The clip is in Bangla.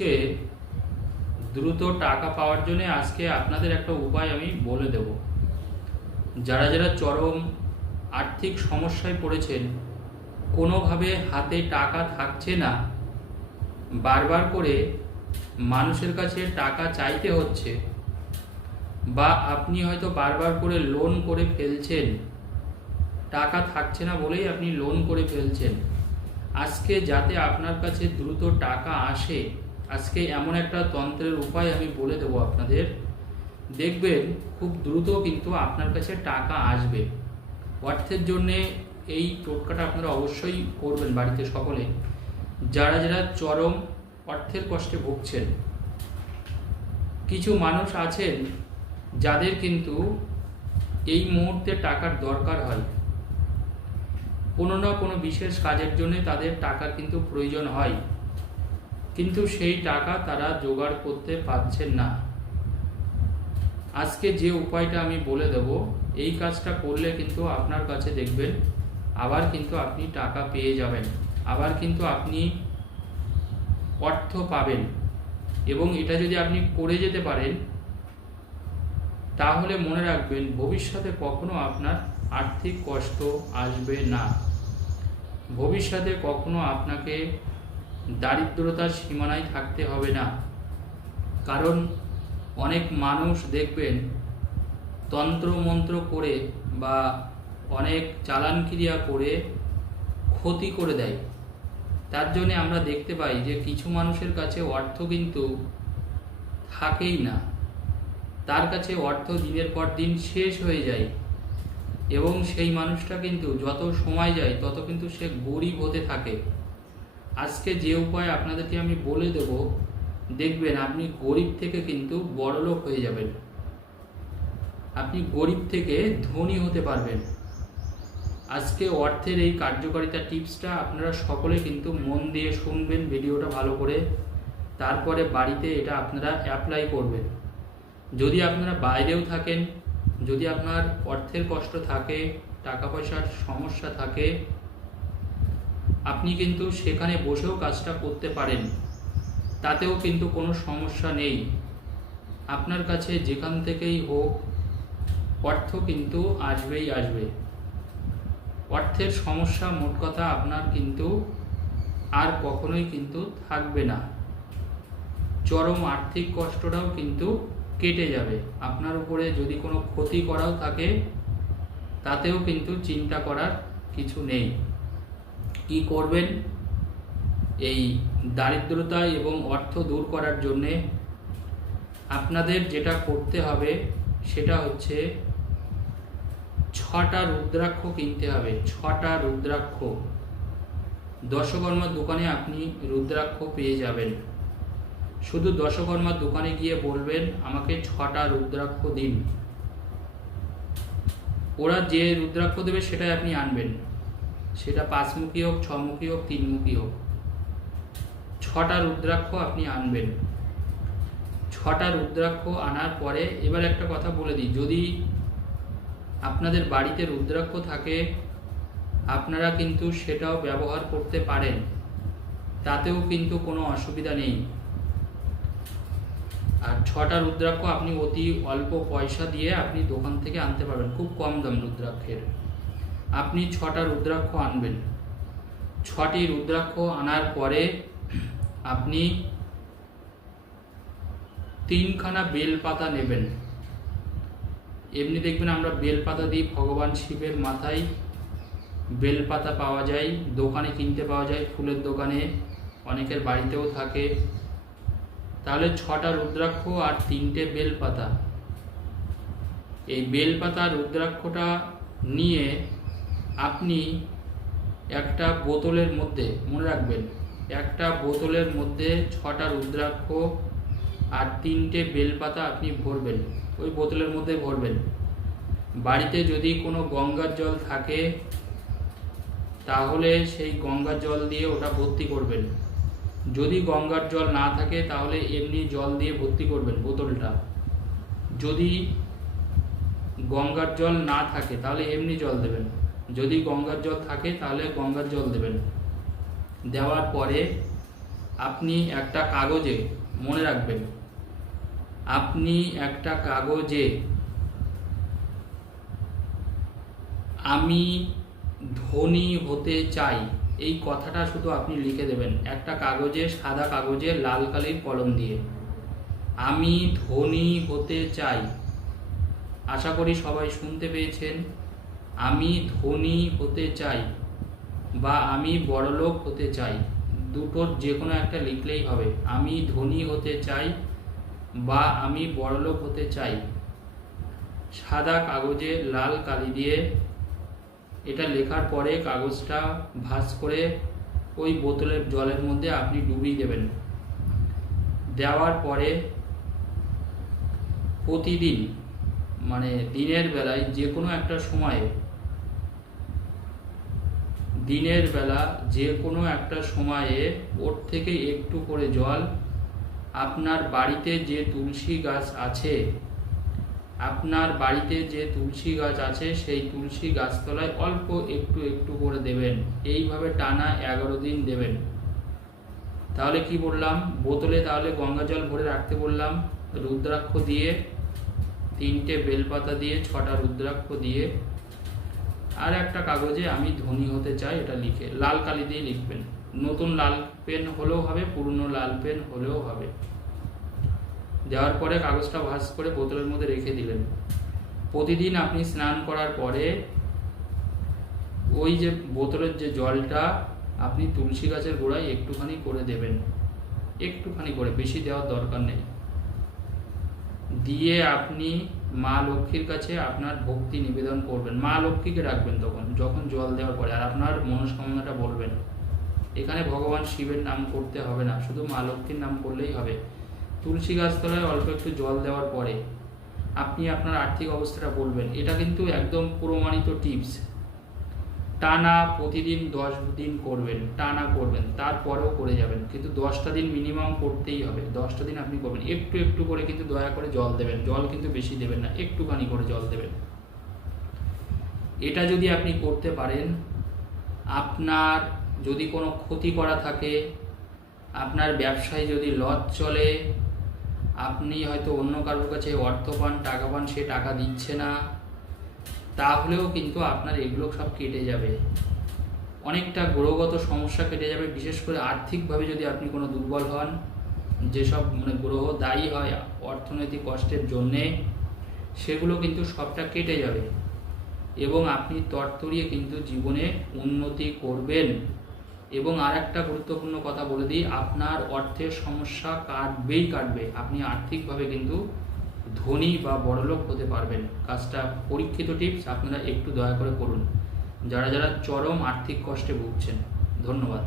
আজকে দ্রুত টাকা পাওয়ার জন্য আজকে আপনাদের একটা উপায় আমি বলে দেব। যারা যারা চরম আর্থিক সমস্যায় পড়েছেন, কোনোভাবে হাতে টাকা থাকছে না, বারবার করে মানুষের কাছে টাকা চাইতে হচ্ছে, বা আপনি হয়তো বারবার করে লোন করে ফেলছেন, টাকা থাকছে না বলেই আপনি লোন করে ফেলছেন। আজকে যাতে আপনার কাছে দ্রুত টাকা আসে, আজকে এমন একটা তন্ত্রের উপায় আমি বলে দেবো আপনাদের। দেখবেন খুব দ্রুত কিন্তু আপনার কাছে টাকা আসবে। অর্থের জন্যে এই টোটকাটা আপনারা অবশ্যই করবেন বাড়িতে সকলে। যারা যারা চরম অর্থের কষ্টে ভুগছেন, কিছু মানুষ আছেন যাদের কিন্তু এই মুহূর্তে টাকার দরকার হয়, কোনো না কোনো বিশেষ কাজের জন্য তাদের টাকার কিন্তু প্রয়োজন হয়, কিন্তু সেই টাকা তারা জোগাড় করতে পারছেন না। আজকে যে উপায়টা আমি বলে দেব, এই কাজটা করলে কিন্তু আপনার কাছে দেখবেন আবার কিন্তু আপনি টাকা পেয়ে যাবেন, আবার কিন্তু আপনি অর্থ পাবেন। এবং এটা যদি আপনি করে যেতে পারেন, তাহলে মনে রাখবেন ভবিষ্যতে কখনো আপনার আর্থিক কষ্ট আসবে না। ভবিষ্যতে কখনো আপনাকে দারিদ্রতার সীমানায় থাকতে হবে না। কারণ অনেক মানুষ দেখবেন তন্ত্র মন্ত্র করে বা অনেক চালান ক্রিয়া করে ক্ষতি করে দেয়। তার জন্য আমরা দেখতে পাই যে কিছু মানুষের কাছে অর্থ কিন্তু থাকেই না, তার কাছে অর্থ দিনের পর দিন শেষ হয়ে যায়, এবং সেই মানুষটা কিন্তু যত সময় যায় তত কিন্তু সে গরিব হতে থাকে। আজকে যে উপায় আপনাদেরকে আমি বলে দেব, দেখবেন আপনি গরিব থেকে কিন্তু বড়লোক হয়ে যাবেন, আপনি গরিব থেকে ধনী হতে পারবেন। আজকে অর্থের এই কার্যকারিতা টিপসটা আপনারা সকলে কিন্তু মন দিয়ে শুনবেন ভিডিওটা ভালো করে, তারপরে বাড়িতে এটা আপনারা অ্যাপ্লাই করবেন। যদি আপনারা বাইরেও থাকেন, যদি আপনার অর্থের কষ্ট থাকে, টাকা পয়সার সমস্যা থাকে, আপনি কিন্তু সেখানে বসেও কাজটা করতে পারেন, তাতেও কিন্তু কোনো সমস্যা নেই। আপনার কাছে যেখান থেকেই হোক অর্থ কিন্তু আসবেই আসবে। অর্থের সমস্যা মোট কথা আপনার কিন্তু আর কখনোই কিন্তু থাকবে না। চরম আর্থিক কষ্টটাও কিন্তু কেটে যাবে। আপনার উপরে যদি কোনো ক্ষতি করাও থাকে, তাতেও কিন্তু চিন্তা করার কিছু নেই। কি করবেন? এই দারিদ্রতা এবং অর্থ দূর করার জন্যে আপনাদের যেটা করতে হবে সেটা হচ্ছে 6টা রুদ্রাক্ষ কিনতে হবে। 6টা রুদ্রাক্ষ দশকর্মার দোকানে আপনি রুদ্রাক্ষ পেয়ে যাবেন। শুধু দশকর্মার দোকানে গিয়ে বলবেন আমাকে 6টা রুদ্রাক্ষ দিন, ওরা যে রুদ্রাক্ষ দেবে সেটাই আপনি আনবেন। সেটা 5মুখী হোক, 6মুখী হোক, 3মুখী হোক, 6টা রুদ্রাক্ষ আপনি আনবেন। 6টা রুদ্রাক্ষ আনার পরে এবার একটা কথা বলে দিই, যদি আপনাদের বাড়িতে রুদ্রাক্ষ থাকে আপনারা কিন্তু সেটাও ব্যবহার করতে পারেন, তাতেও কিন্তু কোনো অসুবিধা নেই। আর 6টা রুদ্রাক্ষ আপনি অতি অল্প পয়সা দিয়ে আপনি দোকান থেকে আনতে পারবেন, খুব কম দাম রুদ্রাক্ষের। আপনি 6টা রুদ্রাক্ষ আনবেন। 6টি রুদ্রাক্ষ আনার পরে আপনি 3খানা বেলপাতা নেবেন। এমনি দেখবেন আমরা বেলপাতা দিই ভগবান শিবের মাথায়, বেলপাতা পাওয়া যায় দোকানে, কিনতে পাওয়া যায় ফুলের দোকানে, অনেকের বাড়িতেও থাকে। তাহলে 6টা রুদ্রাক্ষ আর 3টে বেলপাতা, এই বেলপাতা রুদ্রাক্ষটা নিয়ে আপনি একটা বোতলের মধ্যে, মনে রাখবেন একটা বোতলের মধ্যে 6টা রুদ্রাক্ষ আর 3টে বেলপাতা আপনি ভরবেন, ওই বোতলের মধ্যে ভরবেন। বাড়িতে যদি কোনো গঙ্গার জল থাকে তাহলে সেই গঙ্গার জল দিয়ে ওটা ভর্তি করবেন। যদি গঙ্গার জল না থাকে তাহলে এমনি জল দিয়ে ভর্তি করবেন বোতলটা। যদি গঙ্গার জল না থাকে তাহলে এমনি জল দেবেন, যদি গঙ্গার জল থাকে তাহলে গঙ্গার জল দেবেন। দেওয়ার পরে আপনি একটা কাগজে, মনে রাখবেন, আপনি একটা কাগজে আমি ধনী হতে চাই এই কথাটা শুধু আপনি লিখে দেবেন একটা কাগজে, সাদা কাগজে লাল কালির কলম দিয়ে। আমি ধনী হতে চাই। আশা করি সবাই শুনতে পেয়েছেন। আমি ধনী হতে চাই বা আমি বড়লোক হতে চাই, দুটোর যে কোনো একটা লিখলেই হবে। আমি ধনী হতে চাই বা আমি বড়লোক হতে চাই, সাদা কাগজে লাল কালি দিয়ে এটা লেখার পরে কাগজটা ভাঁজ করে ওই বোতলের জলের মধ্যে আপনি ডুবিয়ে দেবেন। দেওয়ার পরে প্রতিদিন, মানে দিনের বেলায় যে কোনো একটা সময়ে, দিনের বেলা যে কোনো একটা সময়ে ওর থেকে একটু করে জল আপনার বাড়িতে যে তুলসী গাছ আছে, আপনার বাড়িতে যে তুলসী গাছ আছে সেই তুলসী গাছতলায় অল্প একটু একটু করে দেবেন। এইভাবে টানা 11 দিন দেবেন। তাহলে কি বললাম, বোতলে তাহলে গঙ্গা জল ভরে রাখতে বললাম, রুদ্রাক্ষ দিয়ে, 3টে বেলপাতা দিয়ে, 6টা রুদ্রাক্ষ দিয়ে, আর একটা কাগজে আমি ধনী হতে চাই এটা লিখে লাল কালি দিয়ে লিখবেন। নতুন লাল পেন হলেও হবে, পুরনো লাল পেন হলেও হবে। দেওয়ার পরে কাগজটা ভাঁজ করে বোতলের মধ্যে রেখে দিলেন। প্রতিদিন আপনি স্নান করার পরে ওই যে বোতলের যে জলটা আপনি তুলসী গাছের গোড়ায় একটুখানি করে দেবেন, একটুখানি করে, বেশি দেওয়ার দরকার নেই। দিয়ে আপনি মা লক্ষ্মীর কাছে আপনার ভক্তি নিবেদন করবেন। মা লক্ষ্মীকে রাখবেন তখন, যখন জল দেওয়ার পরে, আর আপনার মনস্কামনাটা বলবেন। এখানে ভগবান শিবের নাম করতে হবে না, শুধু মা লক্ষ্মীর নাম করলেই হবে। তুলসী গাছতলায় অল্প একটু জল দেওয়ার পরে আপনি আপনার আর্থিক অবস্থাটা বলবেন। এটা কিন্তু একদম প্রমাণিত টিপস। টানা প্রতিদিন 10 দিন করবেন, টানা করবেন, তারপরেও করে যাবেন, কিন্তু 10টা দিন মিনিমাম করতেই হবে। 10টা দিন আপনি করবেন, একটু একটু করে, কিন্তু দয়া করে জল দেবেন। জল কিন্তু বেশি দেবেন না, একটুখানি করে জল দেবেন। এটা যদি আপনি করতে পারেন, আপনার যদি কোনো ক্ষতি করা থাকে, আপনার ব্যবসায় যদি লস চলে, আপনি হয়তো অন্য কারোর কাছে অর্থ পান, টাকা পান, সে টাকা দিচ্ছে না, তাহলেও কিন্তু আপনার এগুলো সব কেটে যাবে। অনেকটা গ্রহগত সমস্যা কেটে যাবে। বিশেষ করে আর্থিকভাবে যদি আপনি কোনো দুর্বল হন, যেসব গ্রহ দায়ী হয় অর্থনৈতিক কষ্টের জন্যে, সেগুলো কিন্তু সবটা কেটে যাবে এবং আপনি তরতরিয়ে কিন্তু জীবনে উন্নতি করবেন। এবং আর একটা গুরুত্বপূর্ণ কথা বলে দিই, আপনার অর্থের সমস্যা কাটবে। আপনি আর্থিকভাবে কিন্তু ধনী বা বড়লোক হতে পারবেন। কাজটা পরীক্ষিত টিপস, আপনারা একটু দয়া করে করুন যারা যারা চরম আর্থিক কষ্টে ভুগছেন। ধন্যবাদ।